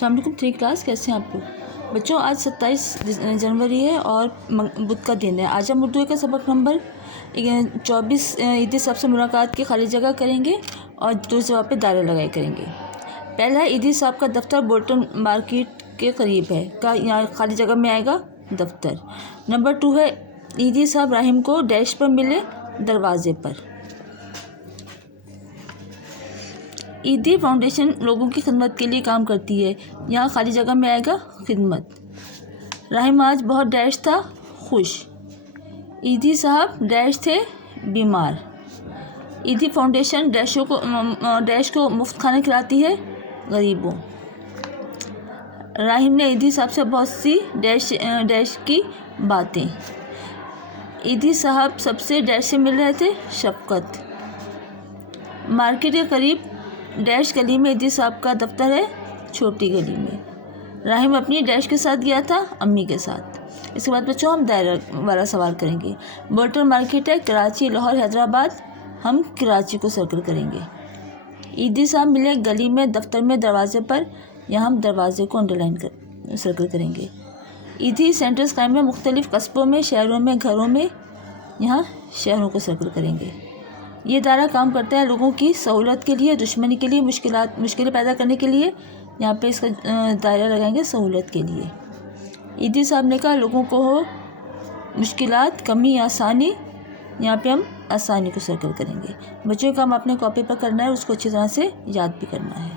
السلام علیکم 3 کلاس، کیسے ہیں آپ لوگ بچوں؟ آج 27 جنوری ہے اور بدھ کا دن ہے۔ آج ہم اردو کا سبق نمبر 24 عیدی صاحب سے ملاقات کی خالی جگہ کریں گے اور دوسرے جواب پہ دائرہ لگائی کریں گے۔ پہلا ہے عیدی صاحب کا دفتر بولٹن مارکیٹ کے قریب ہے، کا یہاں خالی جگہ میں آئے گا دفتر۔ نمبر 2 ہے عیدی صاحب راہم کو ڈیش پر ملے دروازے پر۔ عیدی فاؤنڈیشن لوگوں کی خدمت کے لیے کام کرتی ہے، یہاں خالی جگہ میں آئے گا خدمت۔ راہم آج بہت ڈیش تھا خوش۔ عیدی صاحب ڈیش تھے بیمار۔ عیدی فاؤنڈیشن ڈیش کو مفت کھانا کھلاتی ہے غریبوں۔ راہم نے عیدی صاحب سے بہت سی ڈیش کی باتیں۔ عیدی صاحب سب سے ڈیش سے مل رہے تھے شفقت۔ مارکیٹ کے قریب ڈیش گلی میں عیدی صاحب کا دفتر ہے، چھوٹی گلی میں۔ راہم اپنی ڈیش کے ساتھ گیا تھا، امی کے ساتھ۔ اس کے بعد بچوں ہم دائرہ والا سوال کریں گے۔ بولٹن مارکیٹ ہے کراچی، لاہور، حیدرآباد، ہم کراچی کو سرکل کریں گے۔ عیدی صاحب ملے گلی میں دفتر میں دروازے پر، یہاں ہم دروازے کو سرکل کریں گے۔ عیدی سینٹرز قائم میں مختلف قصبوں میں، شہروں میں، گھروں میں، یہاں شہروں کو سرکل کریں گے۔ یہ دائرہ کام کرتا ہے لوگوں کی سہولت کے لیے، دشمنی کے لیے، مشکلیں پیدا کرنے کے لیے، یہاں پہ اس کا دائرہ لگائیں گے سہولت کے لیے۔ عیدی صاحب نے کہا لوگوں کو ہو مشکلات، کمی یا آسانی، یہاں پہ ہم آسانی کو سرکل کریں گے۔ بچوں کا کام اپنے کاپی پر کرنا ہے، اس کو اچھی طرح سے یاد بھی کرنا ہے۔